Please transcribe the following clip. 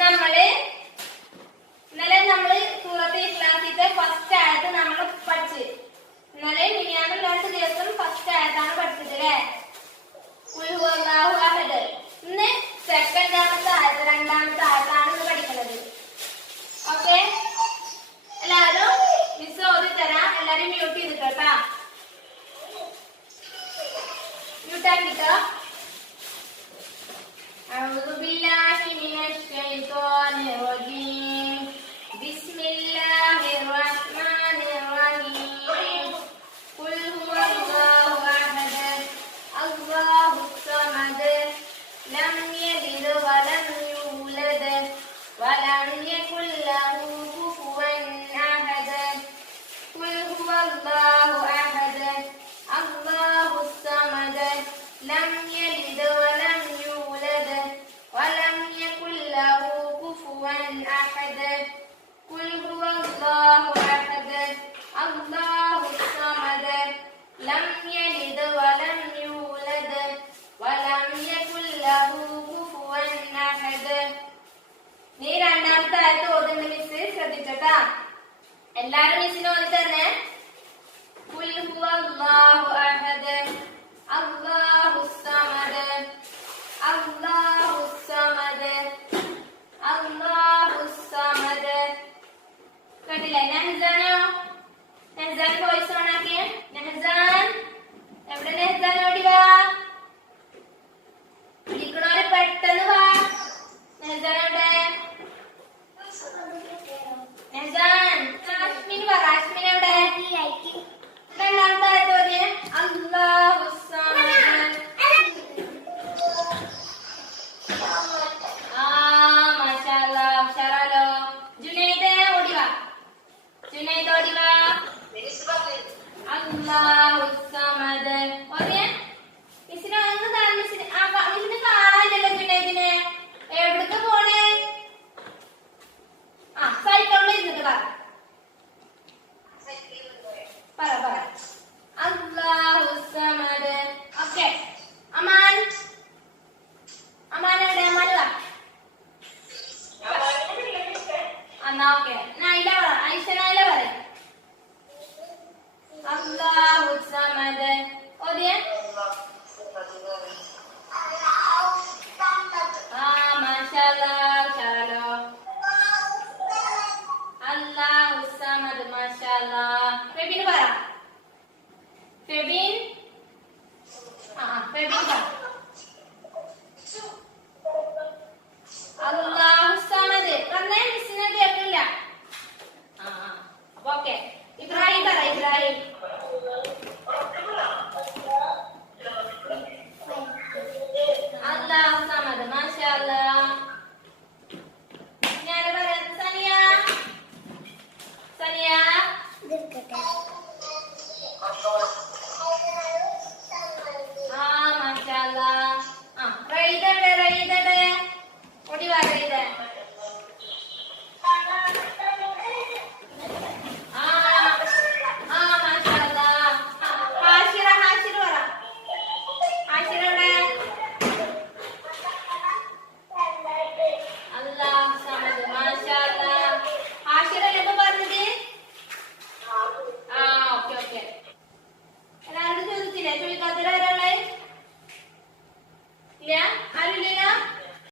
നമ്മള് ഇന്നലെ നമ്മള് സൂറത്തുൽ ഇഖ്ലാസിന്റെ ഫസ്റ്റ് ആയത്ത് നമ്മൾ പഠിച്ചു. ഇന്നലെ മിനിയാന്ന് 2 ദിവസം ഫസ്റ്റ് ആയത്താണ് പഠിച്ചത് അല്ലേ? ഖുൽ ഹുവല്ലാഹു അഹദ്. ഇന്ന് രണ്ടാമത്തെ ആയത്താണ് ഇന്ന് പഠിക്കുന്നത്. ഓക്കെ, എല്ലാവരും മിസ് ഓതി തരാം. എല്ലാരും മ്യൂട്ട് ചെയ്തിട്ടോ. മ്യൂട്ട് ആക്കിട്ടോ. أعوذ بالله من الشيطان الرجيم. بسم الله الرحمن الرحيم. قل هو الله أحد الله الصمد لم يلد ولم يولد ولم يكن له كفوا أحد. قل هو الله أحد الله الصمد لم يلد ولم يولد ولم يكن له كفوا أحد. قل هو الله أحد الله الصمد لم يلد ولم يولد ولم يكن له كفوا أحد. നീ രണ്ടാമത്തെ ആയത്ത് ഓതുന്ന മിസ് ശ്രദ്ധിച്ചോട്ടാ. എല്ലാരും മിസ്സിന് ഓതി തന്നെ. ഖുൽ ഹുവല്ലാഹു അഹദ് അല്ലാഹുസ് സമദ് അല്ലാഹുസ് സമദ് അല്ലാഹുസ് സമദ്. കണ്ടില്ലേ? നെഹ്സാനോ? നെഹ്സാൻ വോയിസ് ഓൺ ആക്കിയേ. നെഹ്സാൻ എവിടെ? നെഹ്സാൻ ഓടി വാ. ഇരിക്കണോര് പെട്ടെന്ന് വാ. നെഹ്സാൻ എവിടെ? നെഹ്സാൻ. റാഷ്മിൻ വാ. റാഷ്മിൻ എവിടെ? രണ്ടാമത്തെ ആയത്ത് ഓതിയേ. അല്ലാഹുസ് സമദ്. മാഷാഅല്ലാഹ്, ഉഷാറാലോ. ജുനൈദ് ഓടി വാ. ജുനൈദ് ഓടി വാ. അല്ലാഹുസ് സമദ് ഓതിയേ. മിസ്സിനെ ഒന്ന് താ. മിസ്സിനെ കാണാനില്ലല്ലോ ജുനൈദിനെ. എവിടേക്ക് പോണേ? സൈക്കിളിൽ ഇരുന്നിട്ട് പറ. അല്ലാഹുസ് സമദ്. ഓക്കെ. അമാൻ എവിടെ? അമാൻ വാ. എന്നാ ഓക്കെ. നൈല പറ. ഐഷ നൈല പറ. അല്ലാഹുസ് സമദ് ഓതിയേ.